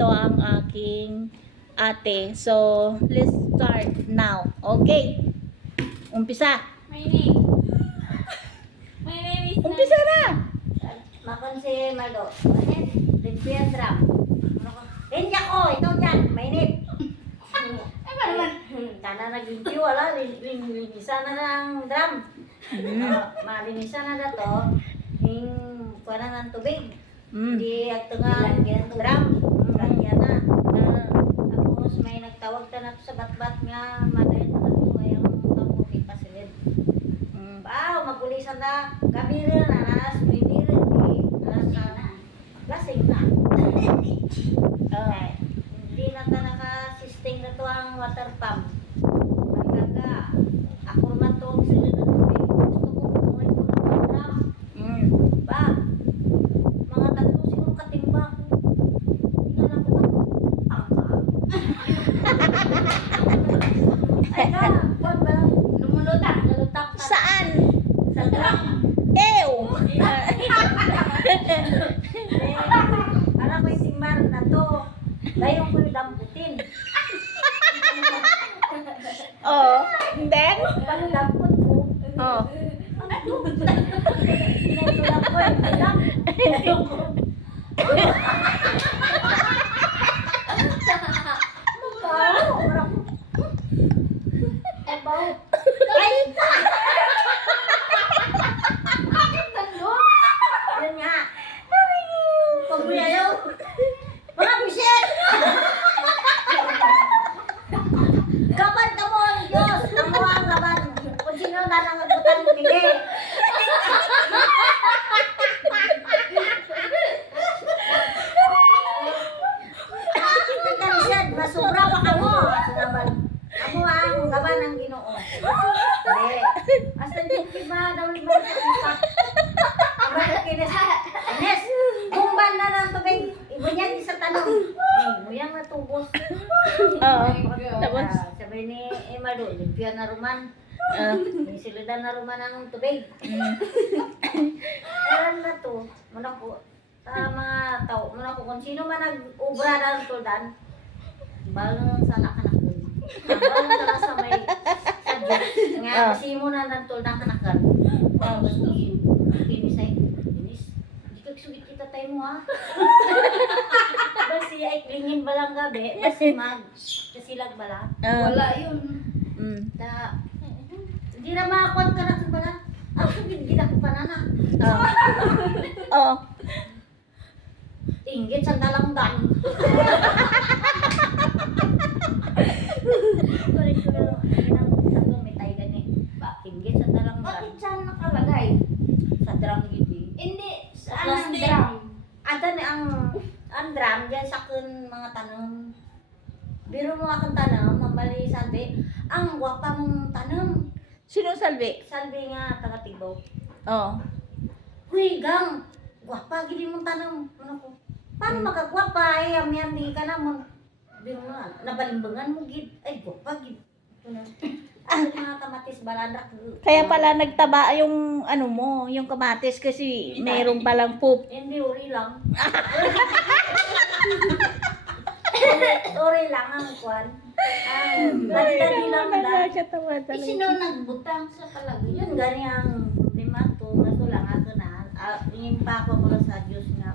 ito ang aking ate. So, let's start now. Okay. Umpisa. My name. My name is Umpisa na. Makon si Malo. Manit, Limpian Drum. Hindi ako, ikaw dyan, mainit. Ay, ba naman? Sana nag-limpyo, wala, linisa na ng drum. Malinisa na na to, yung kuha ng tubig. Hindi at nga drum, lagyan na. Tapos may nagtawag ta na sa batbat nga, madayon na ito, yung kamuti pasilid. Wow, magulisan na, gabi rin, anas, may birin, lasing na. Hindi na ta naka-sisting na to ang water pump. Pagkaga, ako man to ang sila na tubig. Gusto ko kumuhay ko ng drum. Ba, mga tatlo siguro katimba ko. Tingnan ako ba? Ay ka, wag ba lang? Lumulutak. Nalutak ka. Saan? Sa drum. Ew! Para ko yung timbar na to. Layong ko yung damputin. Oh. And then? Paano damput ko? Oh. Pinagtulak ko yung bilang. Ay! Bakit nandun? Yun nga. Pagbuyayaw. Mga bisit! Kapan ka mo ang Diyos! Ang mga kapan! Kung sino na nangagutan mo nili. Nagkalisad, masubra pa ka mo. Amo ang gaban ng Ginoo. Hindi. Hasta hindi ba daw ni Marta Ipak. Ang kinis. Ines, kumban na ng tubig. Ibo niyan sa tanong. Muyang natubos. Oh. Tapos? Sabi ni Emalo, limpia na ruman. Silidan na ruman ang tubig. Alam na to. Muna ko. Sa mga tao. Muna ko kung sino man nag-ubra ng tuldan. Balong sa anak-anak doon. Balong ka na sa may sadyo. Nga, kasi mo na ng tuldan kanakan. Kinis ay. Kinis. Hindi ka sugit kita tayo mo ha. Basi ay klingin balang gabi. Basi kasilag bala. Wala yun. Ta, hindi na makakuat ka na sa bala. Ang sugit gina ko pa na na. Oh. Inggit sa dalangdan. Kulit ko na ginang may tayo gani. Inggit sa dalangdan. Bakit saan nakalagay? Sa drum gidi. Hindi. Saan ang Plastic. drum? Ata ni ang drum diyan sa kun mga tanong. Biro mo akong tanong, mambali sabi, ang gwapa mong tanong. Sino salbi? Salbi nga taga Tibaw. Oh. Huy, gang, gwapa gidi mong tanong. Ano ko? Paano makagwapa? Ay, amyan di ka naman. Biro nga, nabalimbangan mo gid. Ay, gwapa gid. Ang mga kamatis balada. Kaya pala nagtaba yung ano mo, yung kamatis kasi mayroong palang poop. Hindi, uri lang. Uri lang ang kwan. Dali lang Wala lang. siya tawa Eh, sino nagbutang sa palagay? Yun, gani ang problema to. Nato lang ako na. Tingin pa ako mula sa Diyos nga.